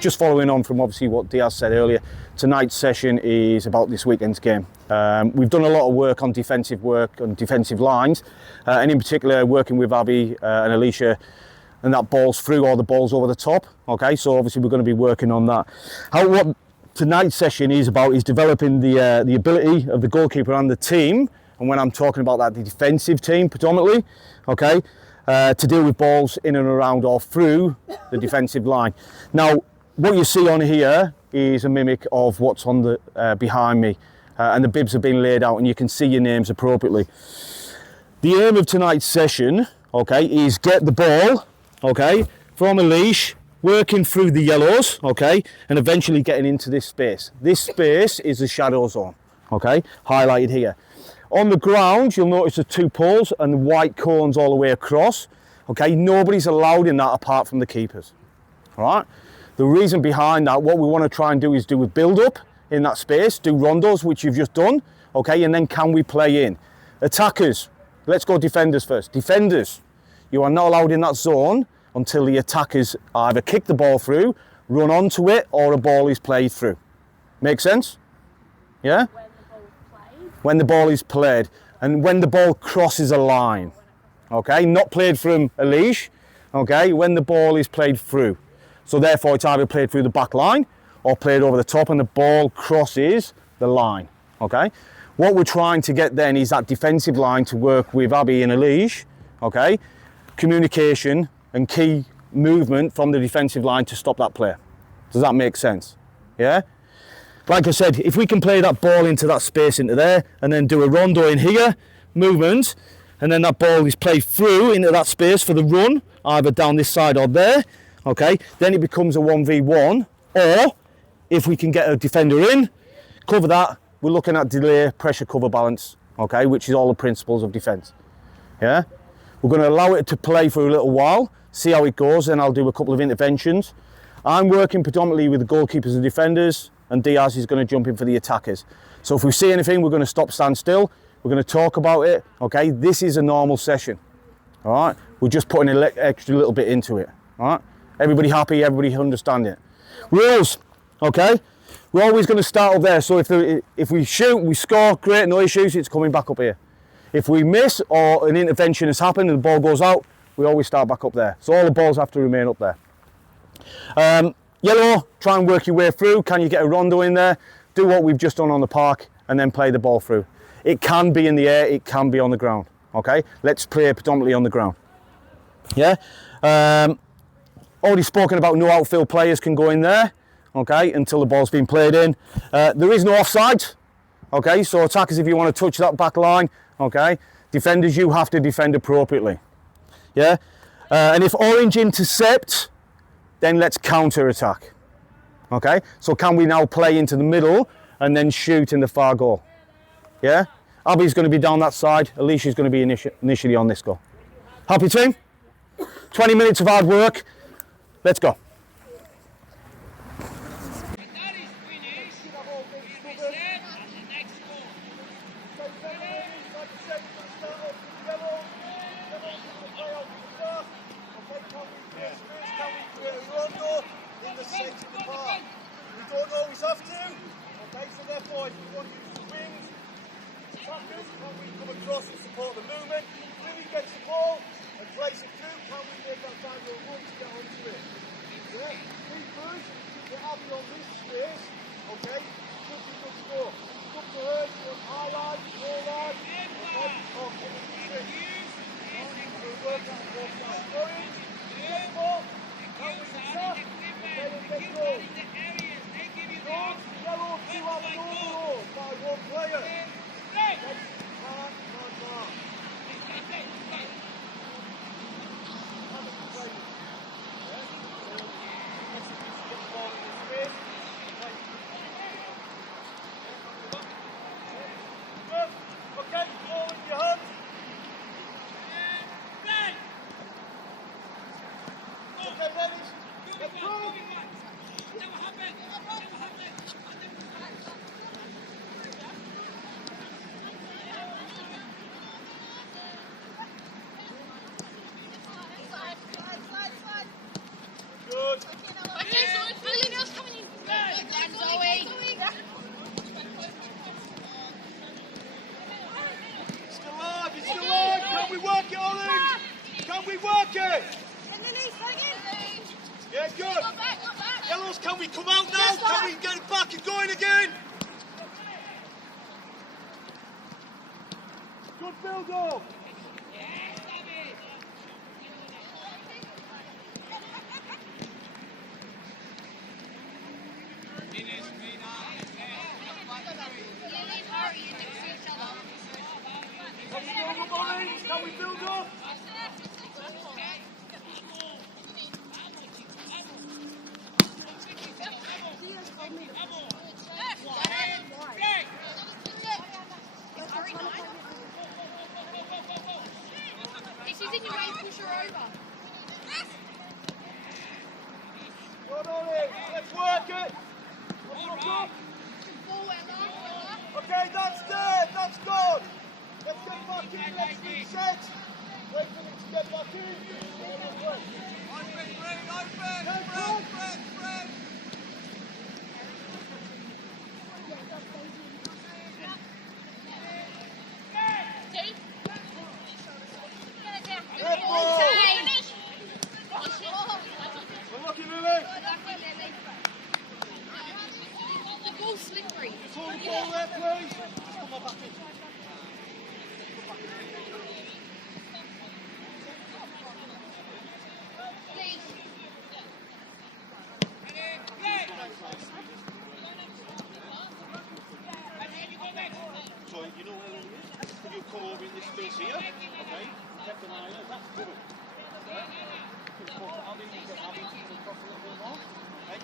just following on from obviously what Diaz said earlier, tonight's session is about this weekend's game. We've done a lot of work on defensive lines, and in particular working with Abby and Alicia, and that balls through or the balls over the top. Okay, so obviously we're going to be working on that. What tonight's session is about is developing the ability of the goalkeeper and the team, and when I'm talking about that, the defensive team predominantly, okay, to deal with balls in and around or through the defensive line. Now, what you see on here is a mimic of what's on the behind me, and the bibs have been laid out and you can see your names appropriately. The aim of tonight's session, okay, is get the ball, okay, from a leash, working through the yellows, okay, and eventually getting into this space. This space is the shadow zone, okay, highlighted here. On the ground, you'll notice the two poles and the white cones all the way across. Okay, nobody's allowed in that apart from the keepers. All right. The reason behind that, what we want to try and do is do a build-up in that space, do rondos, which you've just done. Okay, and then can we play in? Attackers, let's go defenders first. Defenders, you are not allowed in that zone until the attackers either kick the ball through, run onto it, or a ball is played through. Make sense? Yeah? When the ball is played and when the ball crosses a line, okay, not played from a leash, okay, when the ball is played through. So therefore it's either played through the back line or played over the top and the ball crosses the line, okay. What we're trying to get then is that defensive line to work with Abby in a leash, okay, communication and key movement from the defensive line to stop that player. Does that make sense? Yeah? Like I said, if we can play that ball into that space into there and then do a rondo in here, movement, and then that ball is played through into that space for the run, either down this side or there, okay, then it becomes a 1v1, or if we can get a defender in, cover that, we're looking at delay, pressure, cover, balance, okay, which is all the principles of defence, yeah? We're going to allow it to play for a little while, see how it goes, then I'll do a couple of interventions. I'm working predominantly with the goalkeepers and defenders, and Diaz is going to jump in for the attackers. So if we see anything, we're going to stop, stand still. We're going to talk about it. Okay, this is a normal session. All right, we're just putting an extra little bit into it. All right, everybody happy? Everybody understand it? Rules. Okay, we're always going to start up there. So if we shoot, we score, great. No issues. It's coming back up here. If we miss or an intervention has happened and the ball goes out, we always start back up there. So all the balls have to remain up there. Yellow, try and work your way through. Can you get a rondo in there? Do what we've just done on the park and then play the ball through. It can be in the air, it can be on the ground. Okay, let's play predominantly on the ground. Yeah, already spoken about no outfield players can go in there, okay, until the ball's been played in. There is no offside, okay, so attackers, if you want to touch that back line, okay, defenders, you have to defend appropriately. Yeah, and if orange intercept, then let's counter-attack, okay? So can we now play into the middle and then shoot in the far goal? Yeah? Abby's going to be down that side, Alicia's going to be initially on this goal. Happy team? 20 minutes of hard work, let's go. Can we work it? Yeah, good. Yellows, can we come out now? Can we get it back and going again? Good build up. Can we build up? This is in your way, push her over. Good on it. Let's work it. Up. Okay, that's dead. That's good. Let's get back in. Let's reset. Wait for them to get back in. We're lucky, Lily. The ball's slippery. Just hold the ball there, please. Just come on back in. So, you know where it is? If you come over in this space here, okay, kept an eye on it, that's good. Okay? Just put Abby to cross a little bit more. Okay?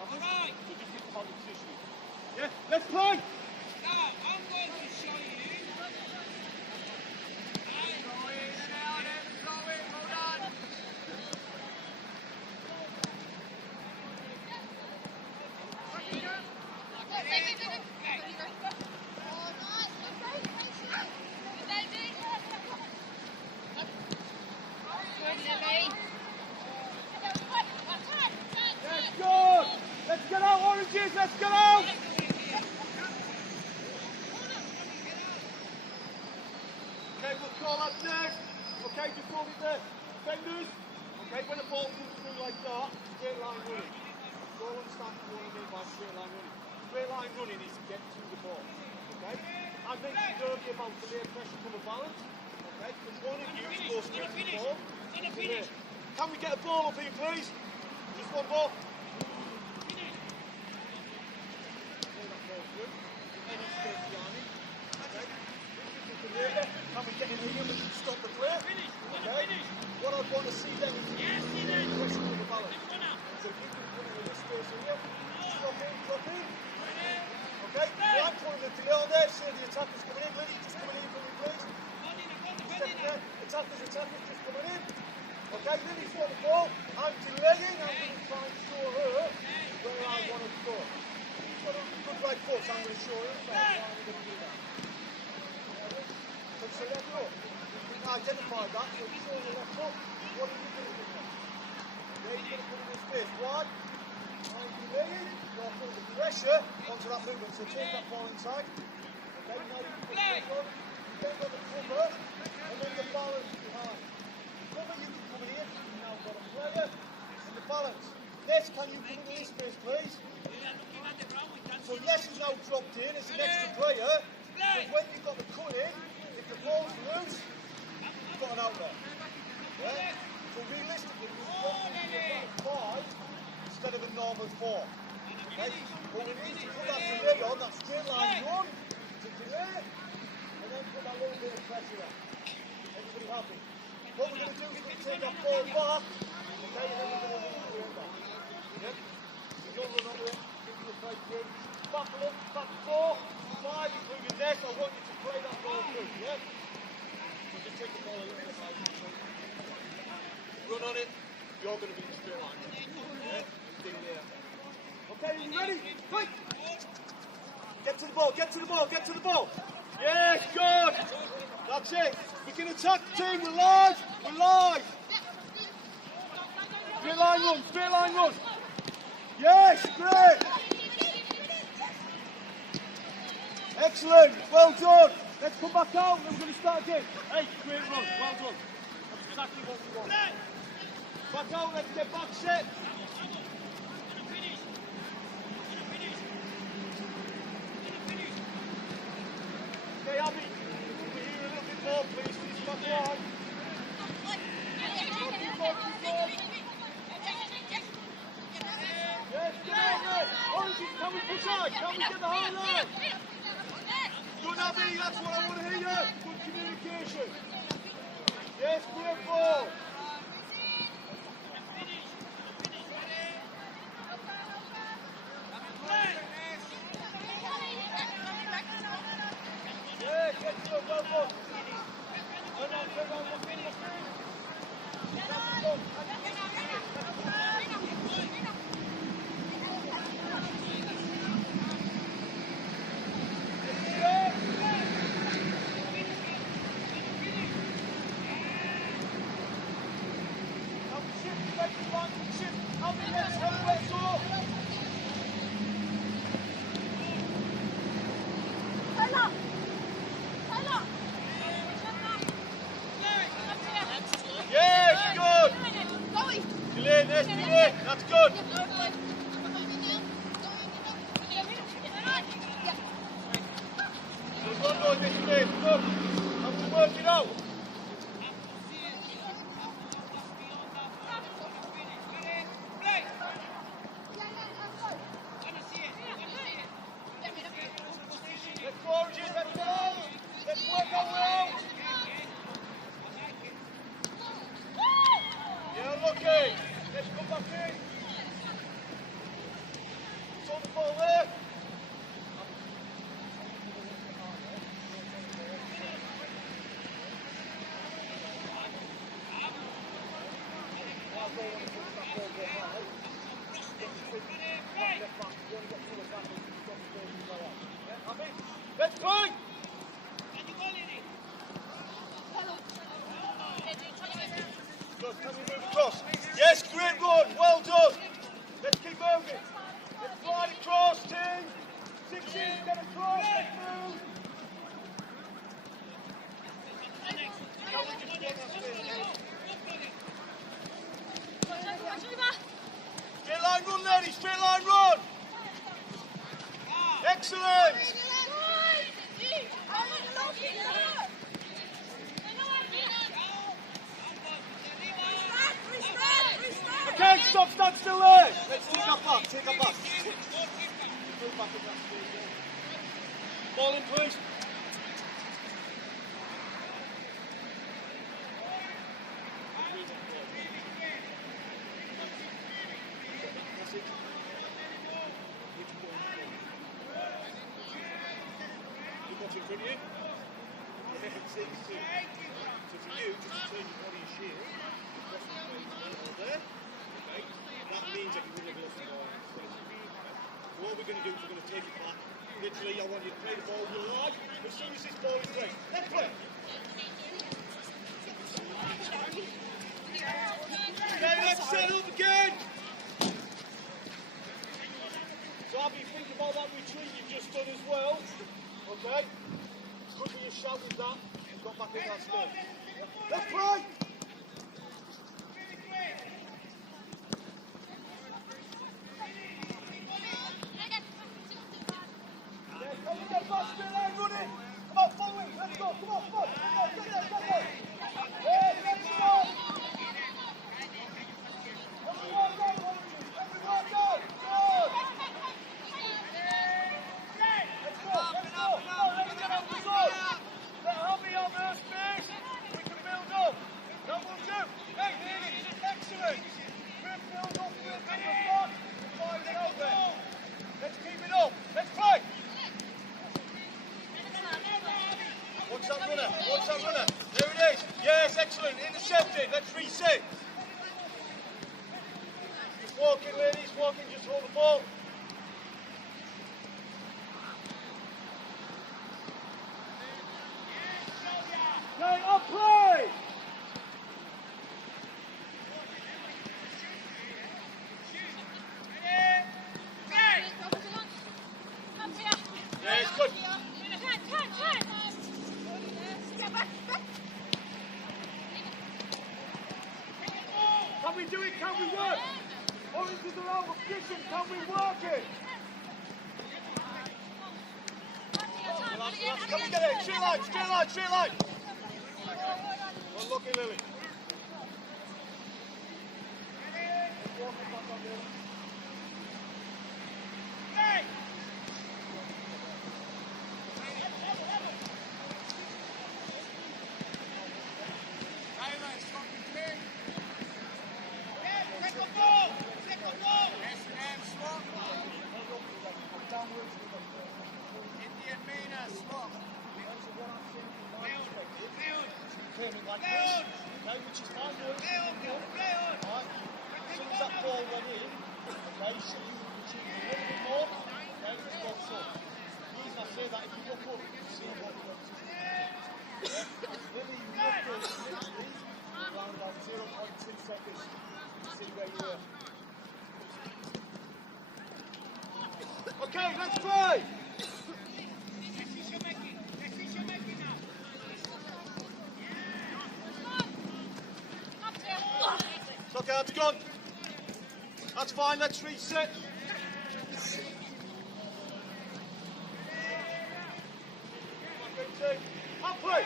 Alright! So just think about the position. Yeah, let's play! Now, I'm going to show you. Let's get out, Oranges! Let's get out! Okay, we'll call that next. Okay, just hold it there. Defenders. Okay, when the ball comes through like that, straight line running. You all understand what I mean by straight line running. Straight line running is to get to the ball. Okay? I mentioned earlier about delayed pressure from a balance. Okay, because one of you goes straight to the ball. Can we get a ball up here, please? Just one ball. Can we get in here and stop the play? Okay. What I want to see then is pressure on the balance. So if you can put it in this space here, drop in. Okay, well, I'm putting the delay on there, so the attacker's coming in. Lily, just coming in for me, please. Step there. Attackers, just coming in. Okay, Lily's got the ball. I'm delaying. I'm going to try and show her where I want to go. She's got a good right foot, so I'm going to show her. So I'm going to do that. So let go. You can identify that. So you show your left foot. What are you doing with that? There you're going to put it in space. Why? I'm delaying. You're putting the pressure onto that movement. So take that ball inside. Okay, now you can put it on. Then got the cover. And then the balance behind. Cover, you can come in here. You've now got a player. And the balance. Les, can you come into this space, please? So Les is now dropped in as an extra player. But when you've got the cut in, if the ball's loose, you've got an outlet. Yeah? So realistically, we've got to be 5 instead of a normal 4. Okay? But we need to put that delay on, that straight line run, to delay, and then put that little bit of pressure on. Everybody happy? What we're going to do is we're going to take that ball back, okay, and then we're going to run it back. Yeah? So don't run under it, give you a play through. Back it up, back 4, 5, including neck. I want you to play that ball through, yeah? So just take the ball a little bit out. Run on it, you're going to be in the straight line. Yeah? Stay there. Okay, are you ready? Quick! Get to the ball, get to the ball, get to the ball! Yes, good! That's it. We can attack the team, we're live! We're live! Straight line run! Yes, great! Excellent, well done. Let's come back out and we're going to start again. Hey, great run, well done. exactly what we want. Back out, let's get back set. Okay, Abby, over here a little bit more, please, for this back line. Yes, get over. Origin, can we push on? Can we get the high line? Good, Abby, that's what I want to hear. Good communication. Yes, great ball. Yeah, get to it, well done. Turn on, turn on, look in, look in. That's good. That's good. There's one more this way. Look, have to work it out. Let's go, Origin, let's go. Let's work our way out. Yeah, lucky. Let's come back in. It's on the ball there. Let's play. Good, can we move across? Yes, great run, well done. Let's keep moving. Let's slide across, team. 16, get across, let's move. Straight line run, ladies, straight line run. Excellent. Okay, stop, stand still there. Let's take our back, take our back. Go back in that space. Ball in, please. That's it. You've got it in front of you? Yeah, it's easy. So for you, just to turn your body and shield, there. Okay. That means that you're going to go for the ball. What we're going to do is we're going to take it back. Literally, I want you to play the ball with your line. As soon as this ball is ready, let's play. Okay, let's set up again. So Abby, think about that retreat you've just done as well. Okay? Could be a shout with that. You've got back in that space. Let's play. Watch that runner. There it is. Yes, excellent. Intercepted. Let's reset. Just walking, ladies. Walking. Just hold the ball. Okay, up play. Yes, good. Can we do it? Can we work? Oranges are out of position. Can we work it? Come and get it. Straight line, straight line, straight line. Well, lucky Lily. Hey! Okay, let's play! It's okay, that's gone. That's fine, let's reset. Up play!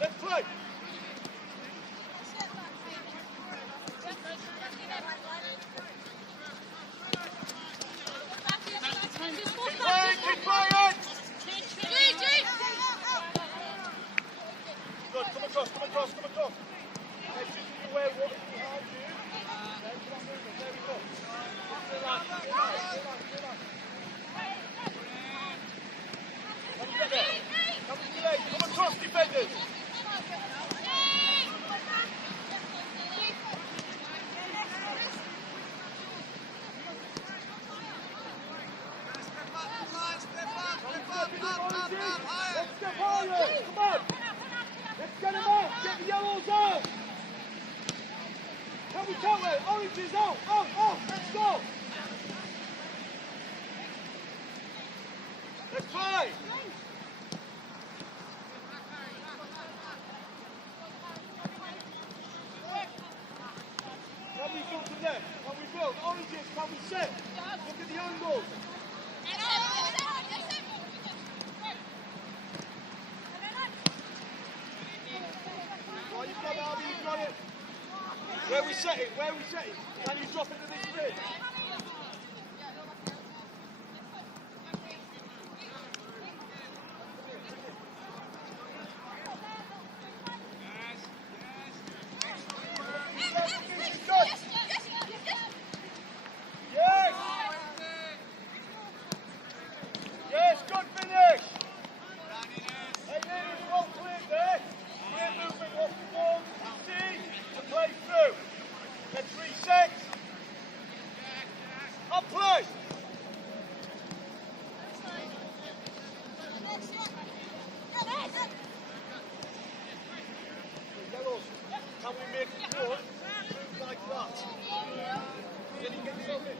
Let's play! Keep playing! Good, come across, come across, come across. Let's just be aware of what is behind you. There we go. Stay line, stay line, stay line, stay line. Come and get there. Come and get there. Come across, defenders. Let's step higher. Come on. Let's get him out. Get the yellows out. Can we come there? Oranges out. Out, out. Let's go. Let's play. Can we build from there? Can we build? Oranges, can we set? Look at the angles. Oh, you've got it, Abby, you've got it. Where we set it? Where we set it? Can you drop it to this grid? Can we make it work like that? Can you get something?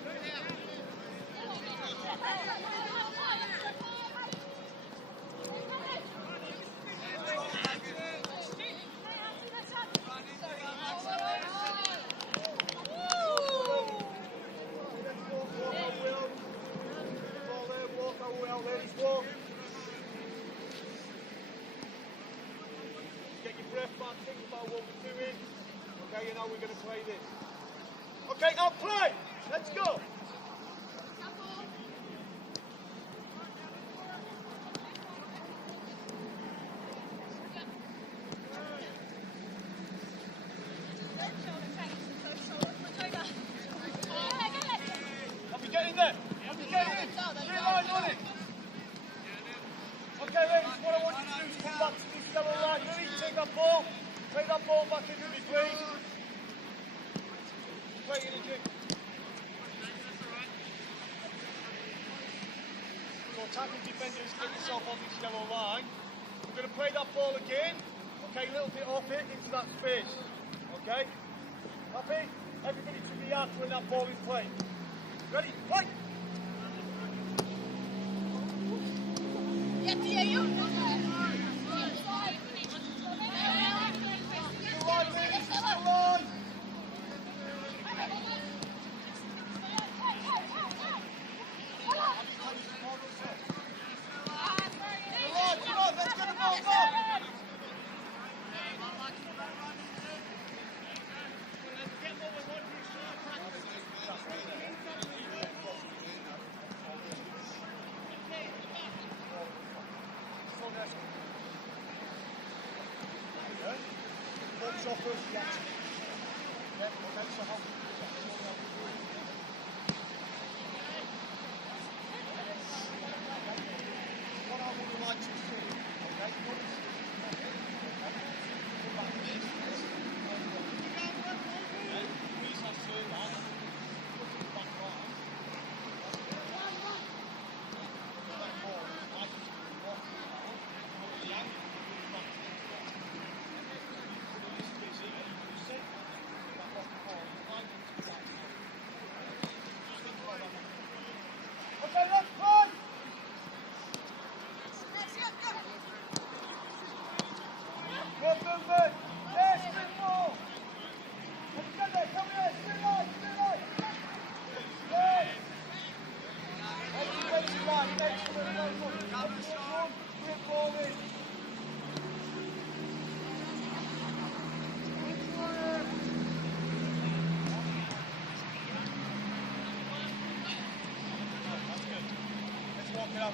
Get your breath back, think about what we're doing. Okay, you know we're going to play this. Okay, I'll play. Let's go. Take that ball back into me, please. Play it in, Jim. So attacking defenders, get yourself on this yellow line. We're going to play that ball again. Okay, a little bit off it into that space. Okay? Happy? Everybody to react when that ball is played. Ready? Play! What's your first reaction? Yeah, okay, so how do you do that? What I would like to see, okay, okay, let's play! Good movement! Yes, good ball! Let's get there, come here, straight line, straight line! Yes! Excellent line, excellent level. Excellent, good ball in.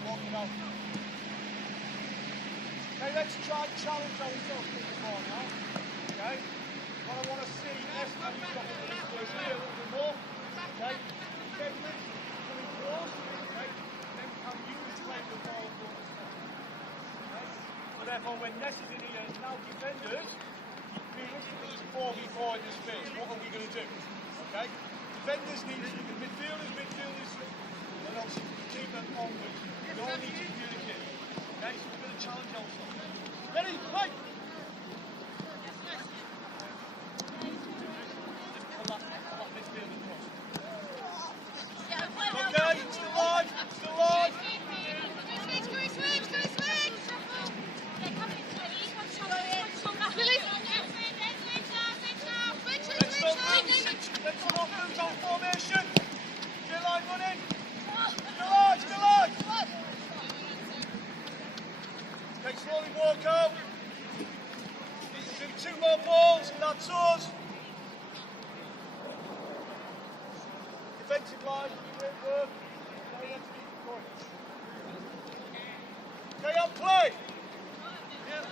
Walk it out. Okay, let's try and challenge ourselves a bit more now. Okay? What I want to see is that we've got to do here a little bit more. Okay? Defenders coming close. Okay? Then can you play the ball for us now? Okay? So therefore, when Ness is in here, now defenders, realistically it's 4v4 in this space. What are we going to do? Okay? Defenders need to, midfielders, and obviously keep them onwards. We all need to communicate. Okay, so we're going to challenge ourselves. Ready? Play! Okay, still live, still live. Let's not lose our formation. Still live running. Still live. Okay, slowly walk out. Do 2 more balls and that's us. Defensive line, great work. Now you have to keep going. Okay, I'll play. Yeah.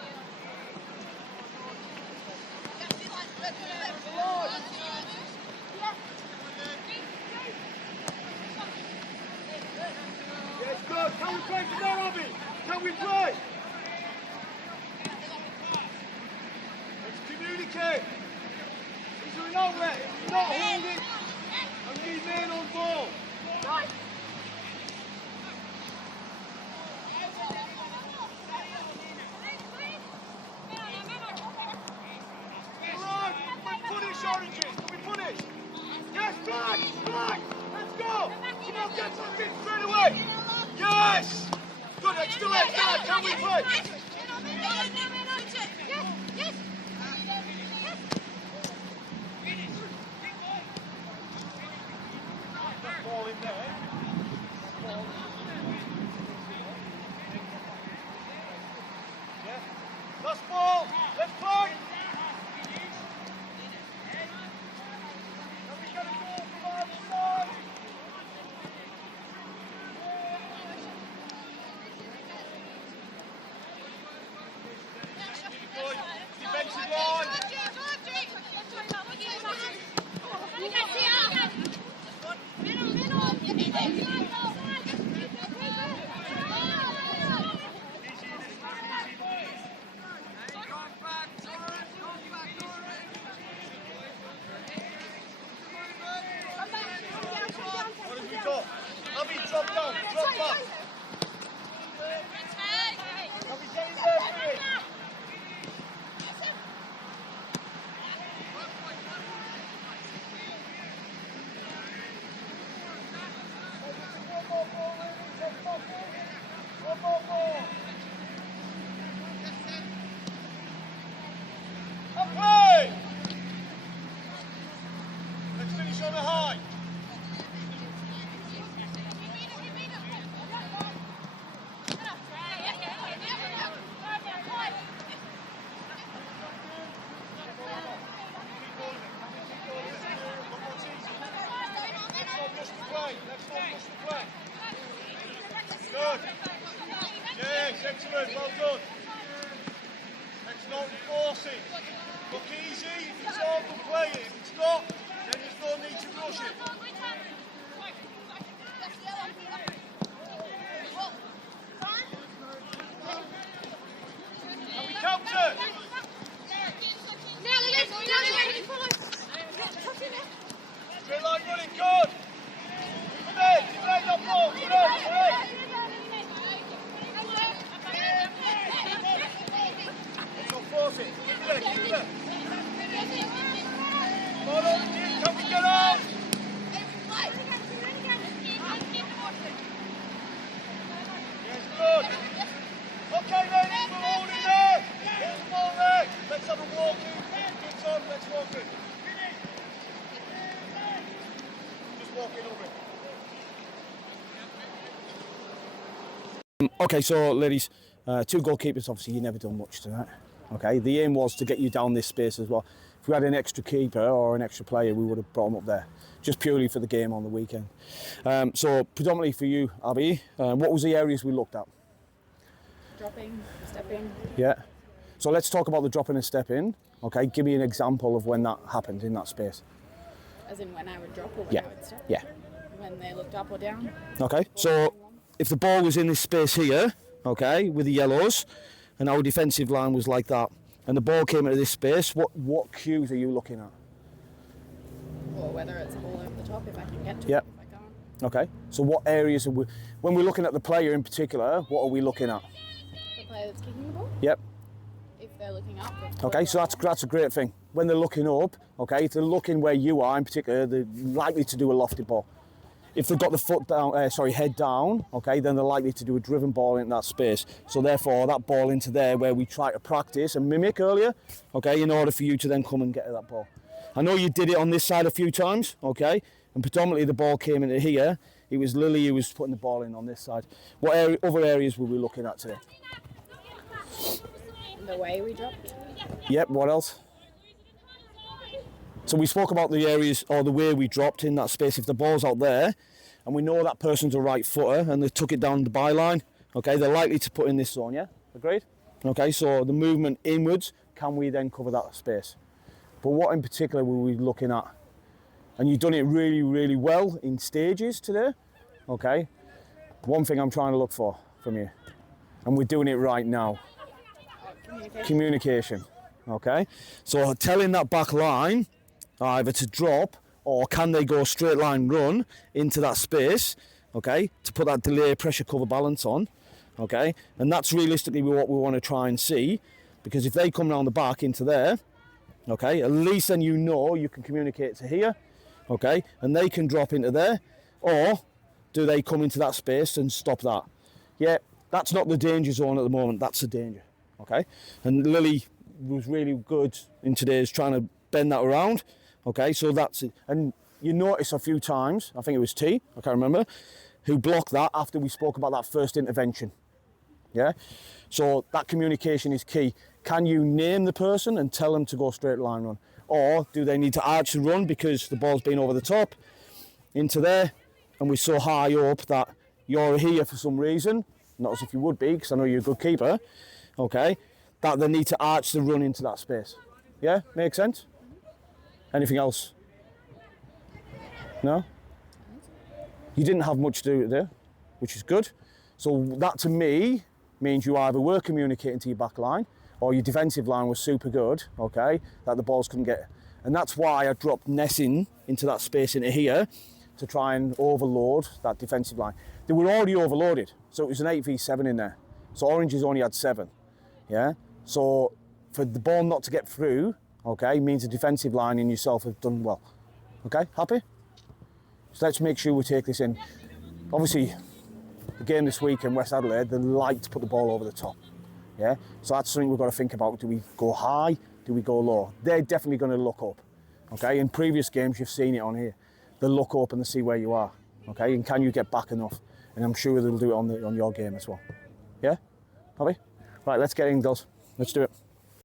Yes, good. Can we play from there, Abby? Can we play? Let's communicate. Is there an outlet? If you're not holding, and remain on ball. Right. Punish Oranges. Can we punish? Yes, flag! Flag! Let's go! Come on, get something straight away! Yes! Good, extra leg, can we play? Ball in there. Ball. Yeah. Last ball! Let's play! And we got a goal from our side! Defensive line! Okay, so ladies, two goalkeepers, obviously you never done much tonight. Okay, the aim was to get you down this space as well. If we had an extra keeper or an extra player, we would have brought him up there, just purely for the game on the weekend. So predominantly for you, Abby, what was the areas we looked at? Dropping, stepping. Yeah. So let's talk about the dropping and stepping. Okay, give me an example of when that happened in that space. As in when I would drop or when Yeah. I would step. Yeah. When they looked up or down. Okay, so if the ball was in this space here, okay, with the yellows, and our defensive line was like that, and the ball came into this space, what cues are you looking at? Or whether it's a ball over the top if I can get to Yep. it, if I can't. Okay, so what areas are we, when we're looking at the player in particular, what are we looking at? The player that's kicking the ball, Yep. if they're looking up. Okay, so that's a great thing. When they're looking up, okay, if they're looking where you are in particular, they're likely to do a lofted ball. If they've got the foot down, head down, okay, then they're likely to do a driven ball in that space. So therefore, that ball into there where we try to practice and mimic earlier, okay, in order for you to then come and get to that ball. I know you did it on this side a few times, okay, and predominantly the ball came into here. It was Lily who was putting the ball in on this side. What other areas were we looking at today? The way we dropped. Yep, what else? So we spoke about the areas or the way we dropped in that space. If the ball's out there and we know that person's a right footer and they took it down the byline, okay, they're likely to put in this zone, yeah? Agreed? Okay, so the movement inwards, can we then cover that space? But what in particular were we looking at? And you've done it really, really well in stages today, okay? One thing I'm trying to look for from you, and we're doing it right now. Communication, okay? So telling that back line either to drop or can they go straight line run into that space, okay, to put that delay pressure cover balance on, okay? And that's realistically what we want to try and see, because if they come round the back into there, okay, at least then you know you can communicate to here, okay, and they can drop into there, or do they come into that space and stop that? Yeah, that's not the danger zone at the moment, that's the danger, okay? And Lily was really good in today's trying to bend that around, okay, so that's it. And you notice a few times, I think it was T, I can't remember, who blocked that after we spoke about that first intervention, yeah? So that communication is key. Can you name the person and tell them to go straight line run? Or do they need to arch the run because the ball's been over the top into there and we're so high up that you're here for some reason, not as if you would be because I know you're a good keeper, okay, that they need to arch the run into that space. Yeah, make sense? Anything else? No? You didn't have much to do there, which is good. So that to me means you either were communicating to your back line or your defensive line was super good, okay, that the balls couldn't get. And that's why I dropped Nessin into that space into here to try and overload that defensive line. They were already overloaded, so it was an 8v7 in there. So Oranges only had 7, yeah? So for the ball not to get through, okay, means the defensive line and yourself have done well. Okay, happy? So let's make sure we take this in. Obviously, the game this week in West Adelaide, they like to put the ball over the top. Yeah, so that's something we've got to think about. Do we go high? Do we go low? They're definitely going to look up. Okay, in previous games you've seen it on here. They'll look up and they see where you are. Okay, and can you get back enough? And I'm sure they'll do it on your game as well. Yeah, happy? Right, let's get in, girls. Let's do it.